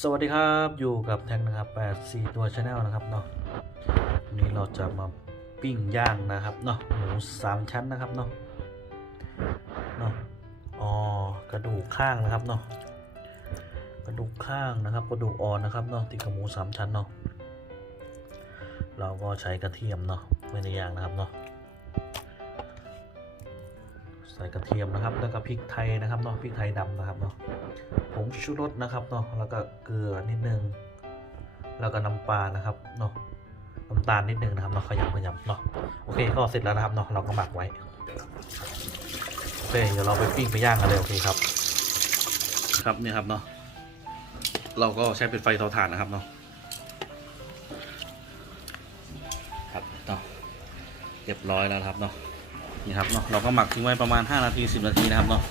สวัสดีครับอยู่กับแท็กนะครับ8 4ตัวชาแนลนะครับเนาะวันนี้เราจะมาปิ้งย่างนะครับเนาะหมูสามชั้นนะครับเนาะเนาะอ๋อกระดูกข้างนะครับเนาะกระดูกข้างนะครับกระดูกอ่อนนะครับเนาะติดกับหมูสามชั้นเนาะเราก็ใช้กระเทียมเนาะไม่ได้ย่างนะครับเนาะ ใส่กระเทียมนะครับ แล้วก็พริกไทยนะครับเนาะพริกไทยดำนะครับเนาะผงชูรสนะครับเนาะแล้วก็เกลือนิดนึง แล้วก็น้ำปลานะครับเนาะน้ำตาลนิดนึงนะครับเนาะขยำขยำเนาะโอเคก็เสร็จแล้วนะครับเนาะเราก็หมักไว้โอเคเดี๋ยวเราไปปิ้งไปย่างกันเลยโอเคครับ ครับนี่ครับเนาะเราก็ใช้เป็นไฟเตาถ่านนะครับเนาะครับเนาะเรียบร้อยแล้วครับเนาะ นี่ครับเนาะเราก็หมักทิ้งไว้ประมาณ 5 นาที 10 นาทีนะครับเนาะ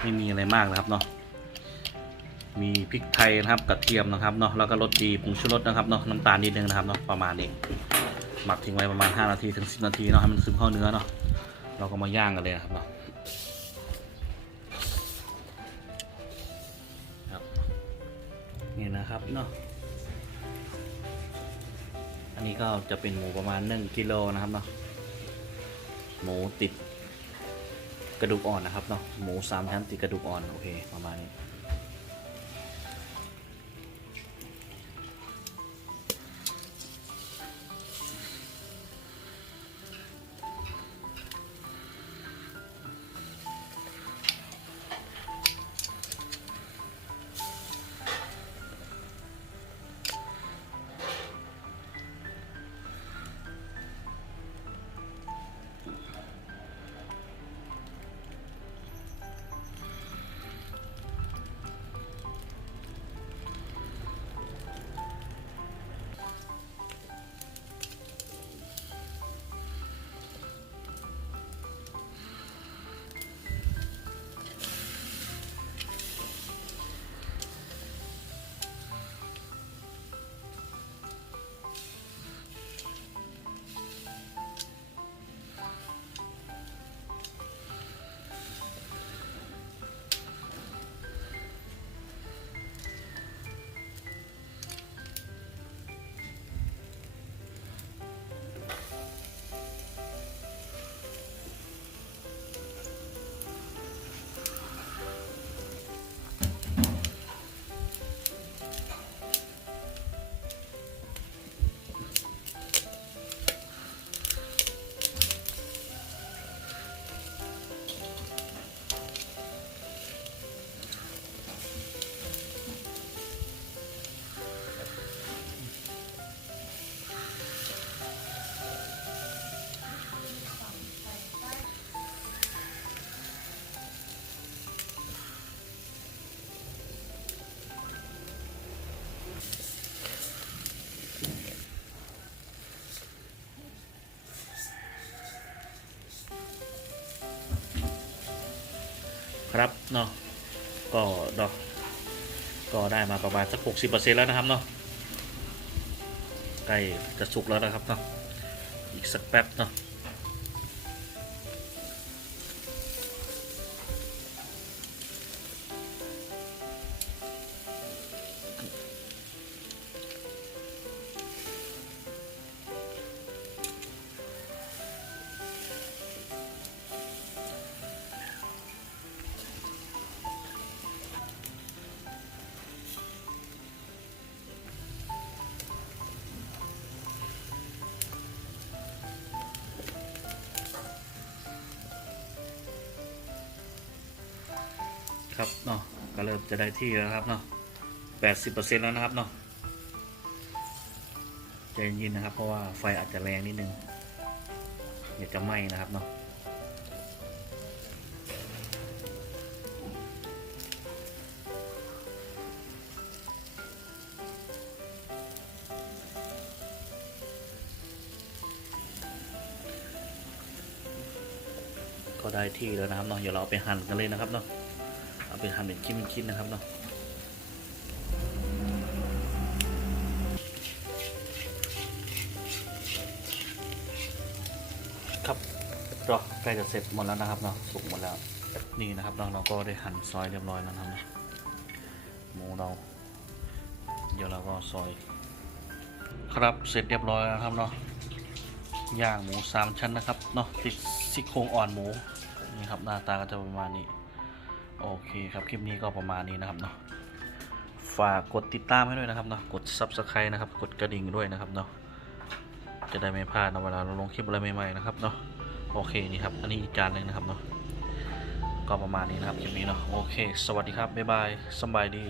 ไม่มีอะไรมากนะครับเนาะมีพริกไทยนะครับกระเทียมนะครับเนาะแล้วก็รสดีผงชูรสนะครับเนาะน้ำตาลนิดนึงนะครับเนาะประมาณนี้หมักทิ้งไว้ประมาณ 5 นาทีถึง 10 นาทีเนาะให้มันซึมเข้าเนื้อเนาะเราก็มาย่างกันเลยนะครับเนาะนี่นะครับเนาะ อันนี้ก็จะเป็นหมูประมาณ1กิโลนะครับเนาะหมูติดกระดูกอ่อนนะครับเนาะหมูสามชั้นติดกระดูกอ่อนโอเคประมาณนี้ ครับเนาะก็ดอกก็ได้มาประมาณสักหกสิบเปอร์เซ็นต์แล้วนะครับเนาะใกล้จะสุกแล้วนะครับเนาะอีกสักแป๊บเนาะ ครับเนาะก็เริ่มจะได้ที่แล้วครับเนาะแปดสิบเปอร์เซ็นต์แล้วนะครับเนาะใจเย็นนะครับ เพราะว่าไฟอาจจะแรงนิดนึงอยากจะไหม้นะครับเนาะก็ได้ที่แล้วนะครับเนาะเดี๋ยวเราเอาไปหั่นกันเลยนะครับเนาะ เอาไปหั่นเป็นชิ้นๆนะครับเนาะครับเรอใกล้จะเสร็จหมดแล้วนะครับเนาะสุกหมดแล้วนี่นะครับเราเราก็ได้หั่นซอยเรียบร้อยแล้วนะครับเนาะหมูเรา เดี๋ยวเราก็ซอย ครับเสร็จเรียบร้อยแล้วครับเนาะย่างหมูสามชั้นนะครับเนาะติดซี่โครงอ่อนหมูนี่ครับหน้าตาก็จะประมาณนี้ โอเคครับ คลิปนี้ก็ประมาณนี้นะครับเนาะฝากกดติดตามให้ด้วยนะครับเนาะกด subscribe นะครับ กดกระดิ่งด้วยนะครับเนาะจะได้ไม่พลาดนะเวลาเราลงคลิปอะไรใหม่ๆนะครับเนาะโอเคนี่ครับ อันนี้อีกจานหนึ่งนะครับเนาะก็ประมาณนี้นะครับคลิปนี้เนาะโอเค สวัสดีครับบ๊ายบายสบายดี